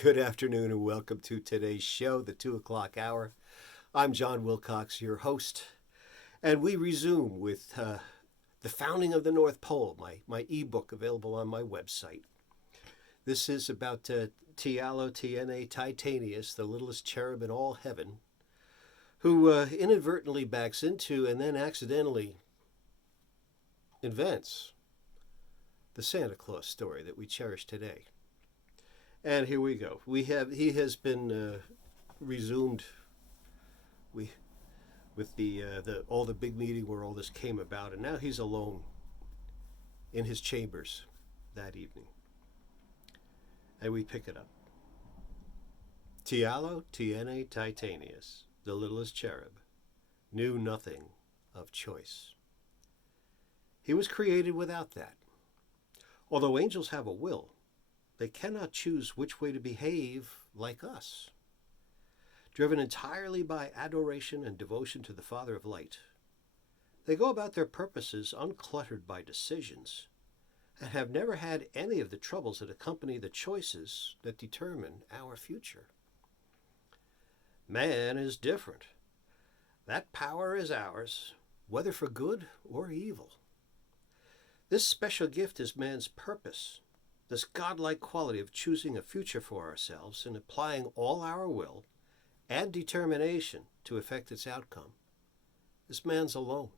Good afternoon and welcome to today's show, the 2 o'clock hour. I'm John Wilcox, your host, and we resume with The Founding of the North Pole, my ebook available on my website. This is about Tialo Tiene Titanius, the littlest cherub in all heaven, who inadvertently backs into and then accidentally invents the Santa Claus story that we cherish today. And here we go. He has been resumed. With the all the big meeting where all this came about, and now he's alone in his chambers that evening. And we pick it up. Tialo Tiene Titanius, the littlest cherub, knew nothing of choice. He was created without that. Although angels have a will, they cannot choose which way to behave like us. Driven entirely by adoration and devotion to the Father of Light, they go about their purposes uncluttered by decisions and have never had any of the troubles that accompany the choices that determine our future. Man is different. That power is ours, whether for good or evil. This special gift is man's purpose, this godlike quality of choosing a future for ourselves and applying all our will and determination to effect its outcome, is man's alone.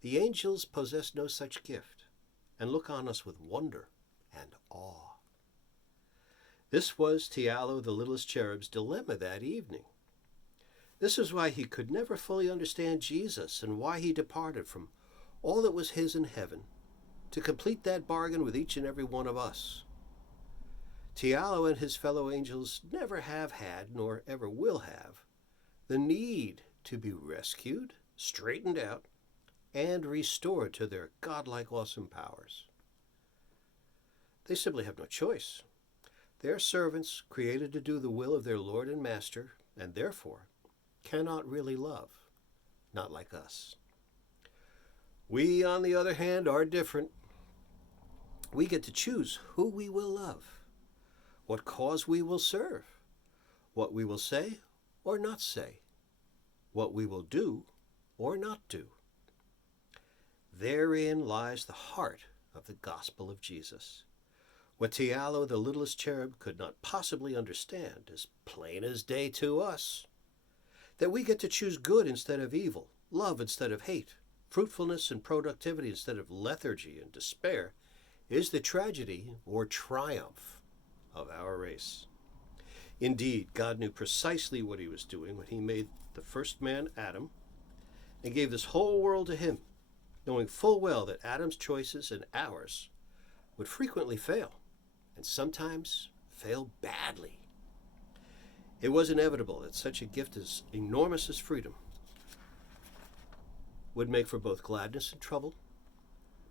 The angels possess no such gift and look on us with wonder and awe. This was Tialo the littlest cherub's dilemma that evening. This is why he could never fully understand Jesus and why he departed from all that was his in heaven to complete that bargain with each and every one of us. Tialo and his fellow angels never have had, nor ever will have, the need to be rescued, straightened out, and restored to their godlike awesome powers. They simply have no choice. They are servants created to do the will of their Lord and Master, and therefore cannot really love, not like us. We, on the other hand, are different. We get to choose who we will love, what cause we will serve, what we will say or not say, what we will do or not do. Therein lies the heart of the gospel of Jesus. What Tialo, the littlest cherub, could not possibly understand is plain as day to us. That we get to choose good instead of evil, love instead of hate, fruitfulness and productivity instead of lethargy and despair, is the tragedy or triumph of our race. Indeed, God knew precisely what he was doing when he made the first man, Adam, and gave this whole world to him, knowing full well that Adam's choices and ours would frequently fail, and sometimes fail badly. It was inevitable that such a gift as enormous as freedom would make for both gladness and trouble,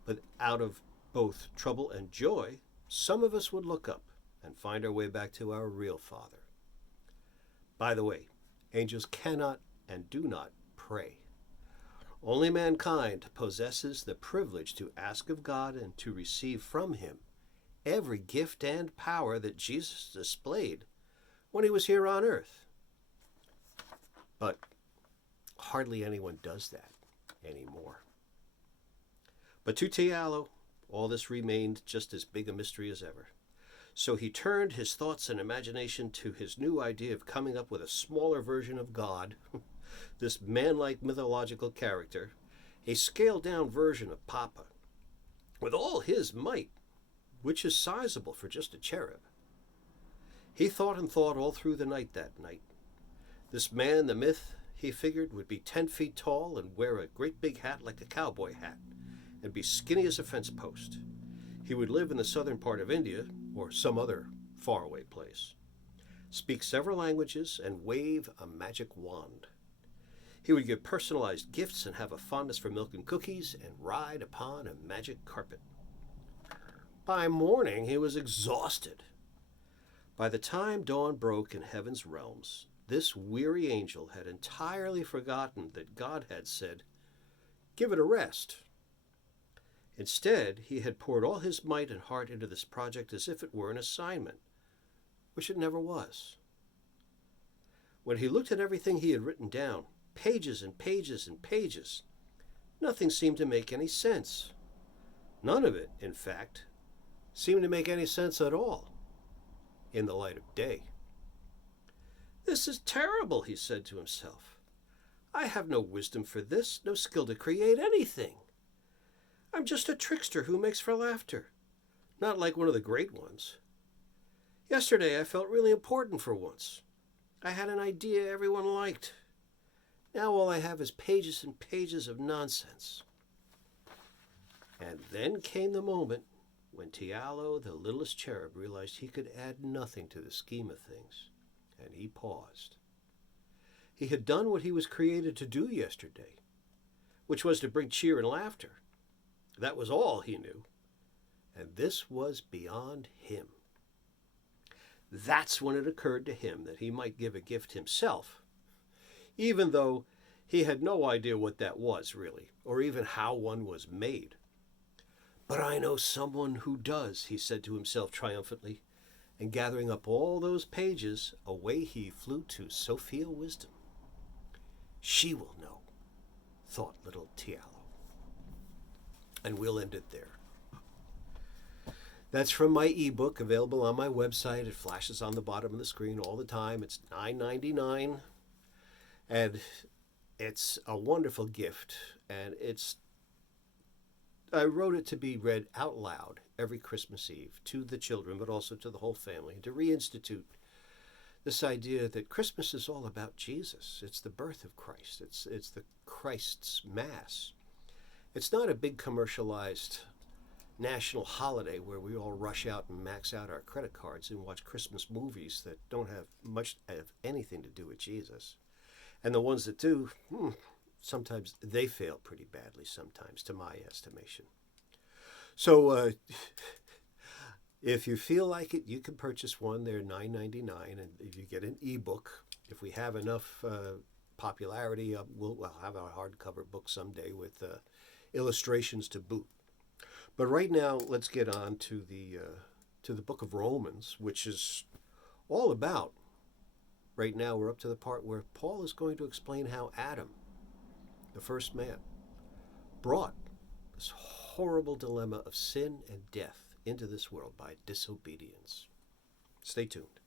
but out of both trouble and joy, some of us would look up and find our way back to our real Father. By the way, angels cannot and do not pray. Only mankind possesses the privilege to ask of God and to receive from him every gift and power that Jesus displayed when he was here on earth. But hardly anyone does that anymore. But to Tialo, all this remained just as big a mystery as ever. So he turned his thoughts and imagination to his new idea of coming up with a smaller version of God, this man-like mythological character, a scaled-down version of Papa, with all his might, which is sizable for just a cherub. He thought and thought all through the night that night. This man, the myth, he figured, would be 10 feet tall and wear a great big hat like a cowboy hat, and be skinny as a fence post. He would live in the southern part of India, or some other faraway place, speak several languages, and wave a magic wand. He would give personalized gifts and have a fondness for milk and cookies, and ride upon a magic carpet. By morning, he was exhausted. By the time dawn broke in heaven's realms, this weary angel had entirely forgotten that God had said, "Give it a rest." Instead, he had poured all his might and heart into this project as if it were an assignment, which it never was. When he looked at everything he had written down, pages and pages and pages, nothing seemed to make any sense. None of it, in fact, seemed to make any sense at all in the light of day. "This is terrible," he said to himself. "I have no wisdom for this, no skill to create anything. I'm just a trickster who makes for laughter, not like one of the great ones. Yesterday I felt really important for once. I had an idea everyone liked. Now all I have is pages and pages of nonsense." And then came the moment when Tialo, the littlest cherub, realized he could add nothing to the scheme of things, and he paused. He had done what he was created to do yesterday, which was to bring cheer and laughter. That was all he knew, and this was beyond him. That's when it occurred to him that he might give a gift himself, even though he had no idea what that was really, or even how one was made. "But I know someone who does," he said to himself triumphantly, and gathering up all those pages, away he flew to Sophia Wisdom. "She will know," thought little Tialo. And we'll end it there. That's from my ebook, available on my website. It flashes on the bottom of the screen all the time. It's $9.99, and it's a wonderful gift. And I wrote it to be read out loud every Christmas Eve to the children, but also to the whole family, and to reinstitute this idea that Christmas is all about Jesus. It's the birth of Christ. It's the Christ's Mass. It's not a big commercialized national holiday where we all rush out and max out our credit cards and watch Christmas movies that don't have much of anything to do with Jesus. And the ones that do, sometimes they fail pretty badly sometimes, to my estimation. So if you feel like it, you can purchase one. They're $9.99, and if you get an ebook, if we have enough popularity, we'll have a hardcover book someday with illustrations to boot. But right now, let's get on to the book of Romans, which is all about, right now we're up to the part where Paul is going to explain how Adam, the first man, brought this horrible dilemma of sin and death into this world by disobedience. Stay tuned.